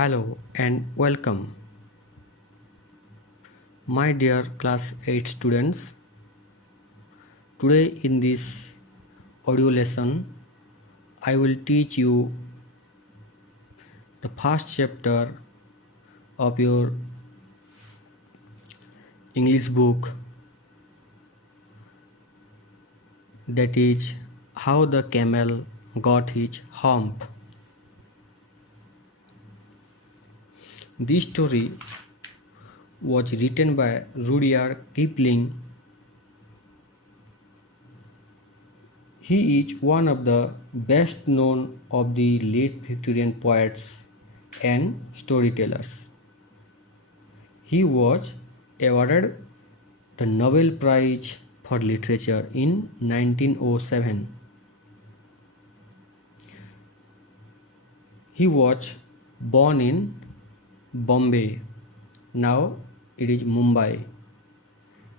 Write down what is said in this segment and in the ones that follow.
Hello and welcome, my dear class 8 students. Today, in this audio lesson, I will teach you the first chapter of your English book, that is, How the Camel Got His Hump. This story was written by Rudyard Kipling. He is one of the best known of the late Victorian poets and storytellers. He was awarded the Nobel Prize for Literature in 1907. He was born in Bombay, now it is Mumbai,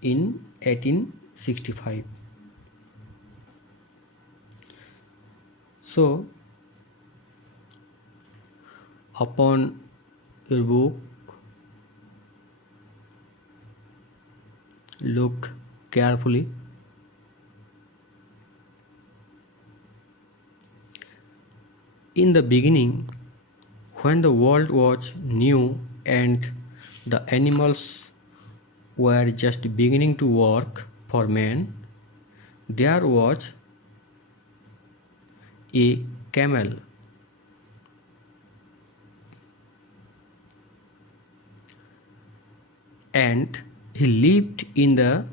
in 1865. So, upon your book, look carefully. In the beginning, when the world was new and the animals were just beginning to work for man, there was a camel. And he lived in the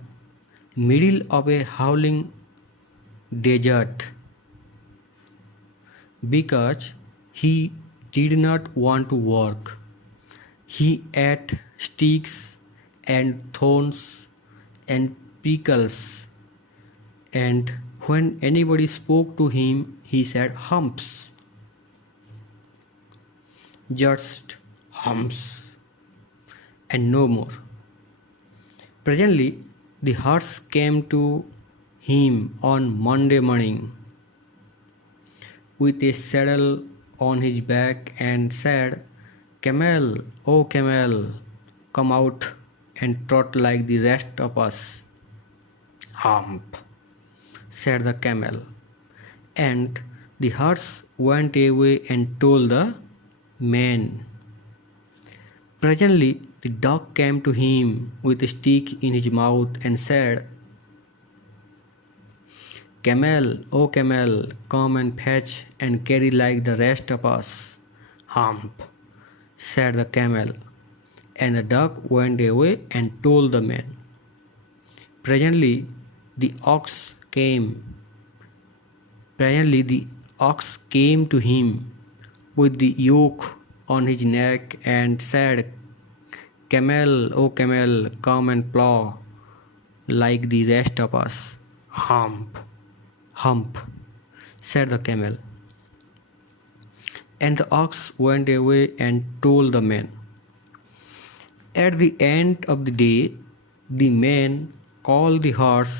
middle of a howling desert because he did not want to work. He ate sticks and thorns and pickles, and when anybody spoke to him, he said humps. Just humps, and no more. Presently, the horse came to him on Monday morning with a saddle on his back and said, "Camel, oh camel, come out and trot like the rest of us." "Hump," said the camel, and the horse went away and told the man. Presently, the dog came to him with a stick in his mouth and said, "Camel, oh camel, come and fetch and carry like the rest of us." "Hump," said the camel, and the dog went away and told the man. Presently, the ox came. Presently, the ox came to him with the yoke on his neck and said, "Camel, oh camel, come and plow like the rest of us." "Hump, hump," said the camel. And the ox went away and told the man. At the end of the day, the man called the horse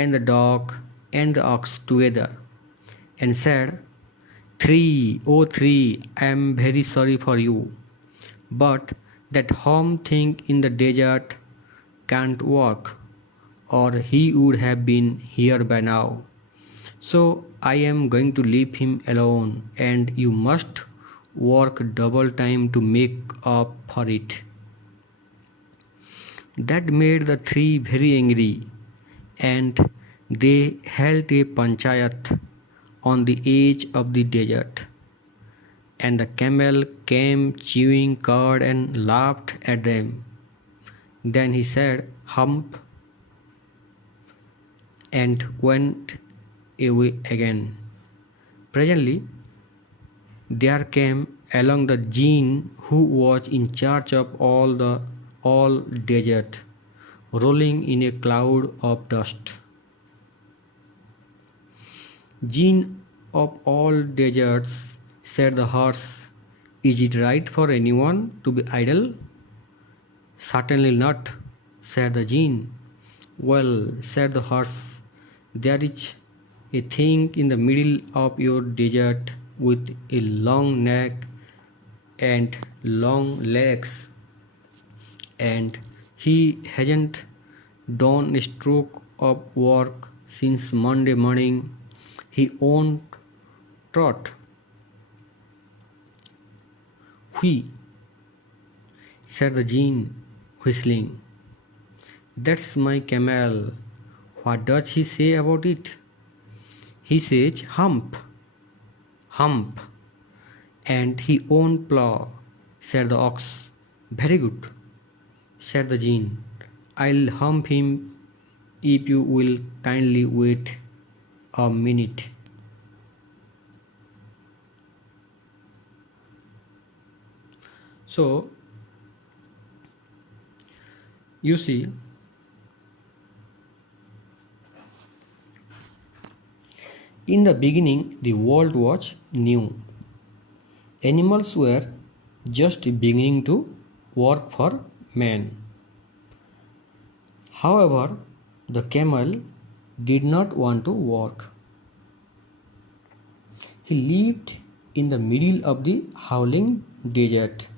and the dog and the ox together and said, "Three, oh three, I am very sorry for you, but that home thing in the desert can't work, or he would have been here by now. So I am going to leave him alone, and you must work double time to make up for it." That made the three very angry, and they held a panchayat on the edge of the desert. And the camel came chewing cud and laughed at them. Then he said, "Hump," and went away again. Presently, there came along the jinn who was in charge of all desert, rolling in a cloud of dust. "Jinn of all deserts," said the horse, "is it right for anyone to be idle?" "Certainly not," said the jinn. "Well," said the horse, "there is a thing in the middle of your desert with a long neck and long legs, and he hasn't done a stroke of work since Monday morning. He won't trot. Whee, said the genie, whistling. That's my camel. What does he say about it? He says, hump, hump, and he won't plow, said the ox. Very good, said the genie. I'll hump him if you will kindly wait a minute. So, you see, in the beginning, the world was new. Animals were just beginning to work for man. However, the camel did not want to work. He lived in the middle of the howling desert.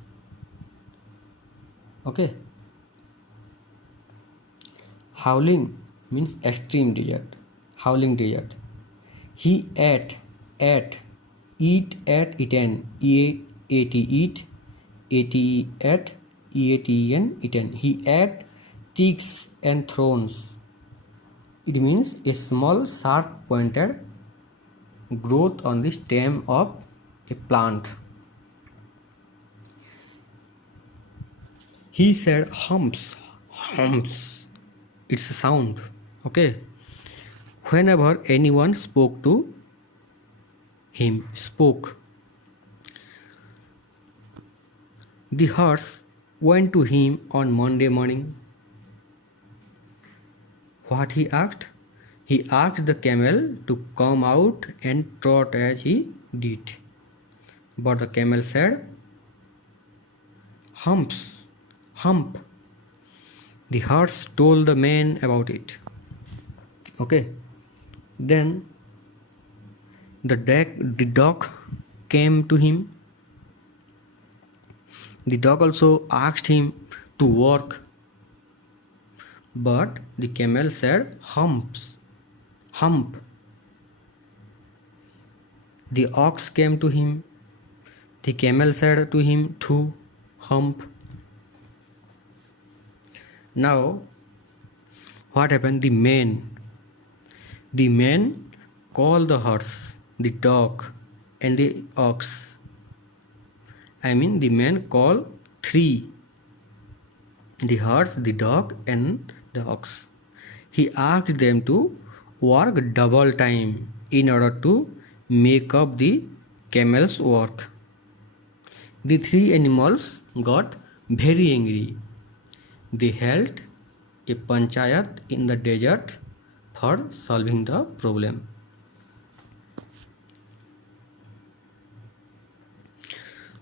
Okay. Howling means extreme desert. Howling desert. He ate, eat, ate, eaten, ate, eat, ate, eaten. He ate twigs and thorns. It means a small sharp pointed growth on the stem of a plant. He said humps, humps. It's a sound. Okay. Whenever anyone spoke to him, spoke. The horse went to him on Monday morning. What he asked? He asked the camel to come out and trot as he did. But the camel said, humps, hump. The horse told the man about it. Okay. Then the dog came to him. The dog also asked him to work. But the camel said, humps, hump. The ox came to him. The camel said to him too, hump. Now, what happened? The man called the horse, the dog, and the ox. The man called three: the horse, the dog, and the ox. He asked them to work double time in order to make up the camel's work. The three animals got very angry. They held a panchayat in the desert for solving the problem.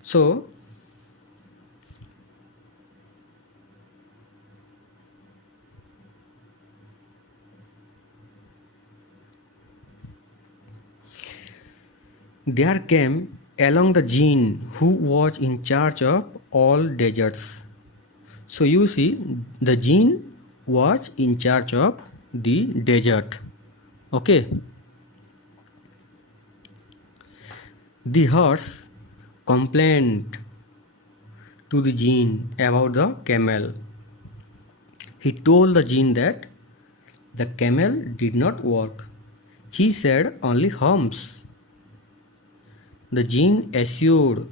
So, there came along the genie who was in charge of all deserts. So you see, the genie was in charge of the desert. Okay. The horse complained to the genie about the camel. He told the genie that the camel did not work. He said only humps. The genie assured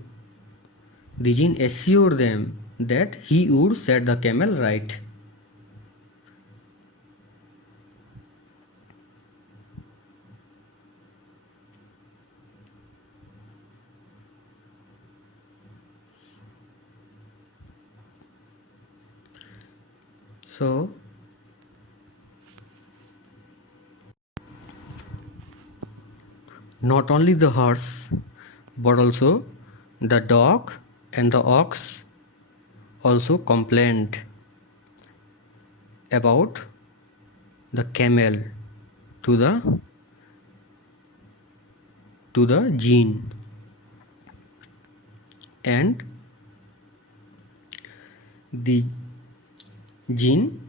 them that he would set the camel right. So, not only the horse, but also the dog and the ox also complained about the camel to the genie, and The jinn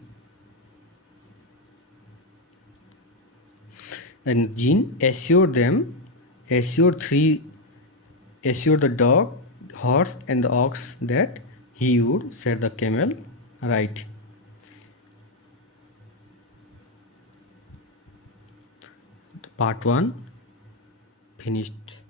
assured the dog, horse, and the ox that he would set the camel right. Part 1 finished.